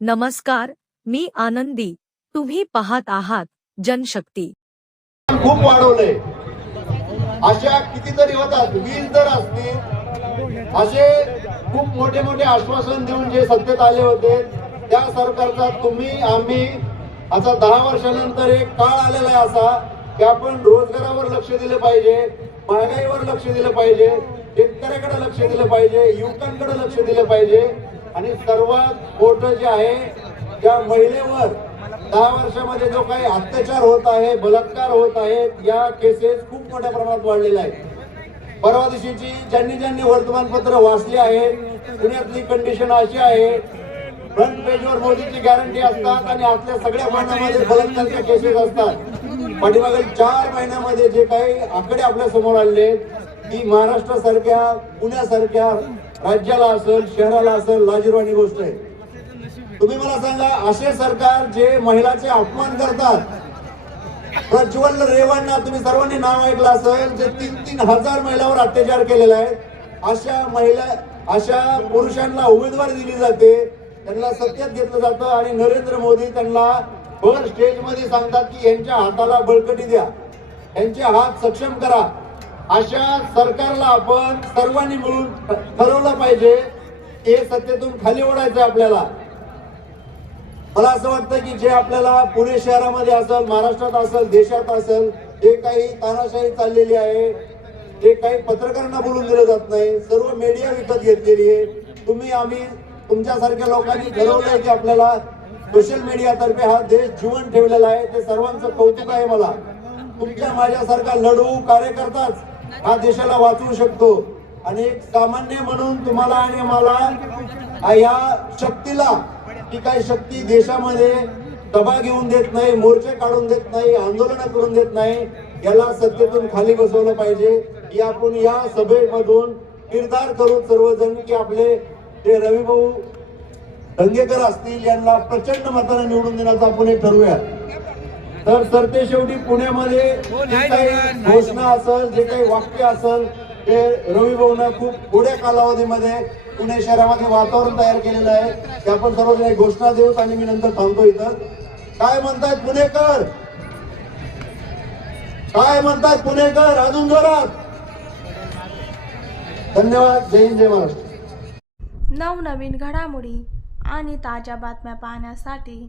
नमस्कार मी आनंदी. तुम्ही पाहत आहात जनशक्ती. खूप वाढवलंय अशा कितीतरी होतात वीज जर असतील असे खूप मोठे मोठे आश्वासन देऊन जे सत्तेत आले होते त्या सरकारचा तुम्ही आम्ही आता दहा वर्षानंतर एक काळ आलेला आहे असा की आपण रोजगारावर लक्ष दिलं पाहिजे महागाईवर लक्ष दिलं पाहिजे शेतकऱ्याकडे लक्ष दिलं पाहिजे युवकांकडे लक्ष दिलं पाहिजे आणि सर्वात मोठं जे आहे त्या महिलेवर दहा वर्षामध्ये जो काही अत्याचार होत आहे बलात्कार होत आहेत या केसेस खूप मोठ्या प्रमाणात वाढलेल्या आहेत. परवा दिवशीची ज्यांनी ज्यांनी वर्तमानपत्र वाचली आहे पुण्यातली कंडिशन अशी आहे फ्रंट पेजवर मोदीची गॅरंटी असतात आणि आतल्या सगळ्या महिन्यामध्ये बलात्कारच्या केसेस असतात. पाठीमागील चार महिन्यामध्ये जे काही आकडे आपल्यासमोर आणले ही महाराष्ट्रासारख्या पुण्यासारख्या राज्याला असेल शहराला असेल लाजीरवाणी गोष्ट आहे. तुम्ही मला सांगा असे सरकार जे महिलाचे अपमान करतात प्रज्वल रेवांना तुम्ही सर्वांनी नाव ऐकलं असेल जे तीन तीन हजार महिलावर अत्याचार केलेला आहे अशा महिला अशा पुरुषांना उमेदवारी दिली जाते त्यांना सत्यात घेतलं जातं आणि नरेंद्र मोदी त्यांना भर स्टेजमध्ये सांगतात की यांच्या हाताला बळकटी द्या. यांचे हात सक्षम करा. अशा सरकारला आपण सर्वांनी मिळून ठरवलं पाहिजे हे सत्तेतून खाली ओढायचं आपल्याला. मला असं वाटतं की जे आपल्याला पुणे शहरामध्ये असेल महाराष्ट्रात असेल देशात असेल जे काही तानाशाही चाललेली आहे जे काही पत्रकारांना बोलून दिलं जात नाही सर्व मीडिया विकत घेतलेली आहे. तुम्ही आम्ही तुमच्यासारख्या लोकांनी ठरवलंय की आपल्याला सोशल मीडियातर्फे हा देश जीवन ठेवलेला आहे. ते सर्वांचं कौतुक आहे मला. तुमच्या माझ्यासारखा लढू कार्यकर्ताच हा देशाला वाचवू शकतो. आणि एक सामान्य म्हणून तुम्हाला आणि मला या शक्तीला की काही शक्ती देशामध्ये सभा घेऊन देत नाही मोर्चे काढून देत नाही आंदोलन करून देत नाही याला सत्तेतून खाली बसवलं पाहिजे. की आपण या सभेमधून निर्धार करू सर्वजण की आपले जे रविभाऊ दंगेकर असतील यांना प्रचंड मताने निवडून देण्याचं आपण हे ठरवूया तर सरते शेवटी पुण्यामध्ये जे काही घोषणा असेल जे काही वाक्य असेल ते रवी भाऊनं खूप थोड्या कालावधीमध्ये पुणे शहरामध्ये वातावरण तयार केलेलं आहे. ते आपण सर्वजण एक घोषणा देऊत आणि मी नंतर थांबतो इथं. काय म्हणतायत पुणेकर? काय म्हणतायत पुणेकर? अजून जोरात. धन्यवाद. जय हिंद जय महाराष्ट्र. नवनवीन घडामोडी आणि ताज्या बातम्या पाहण्यासाठी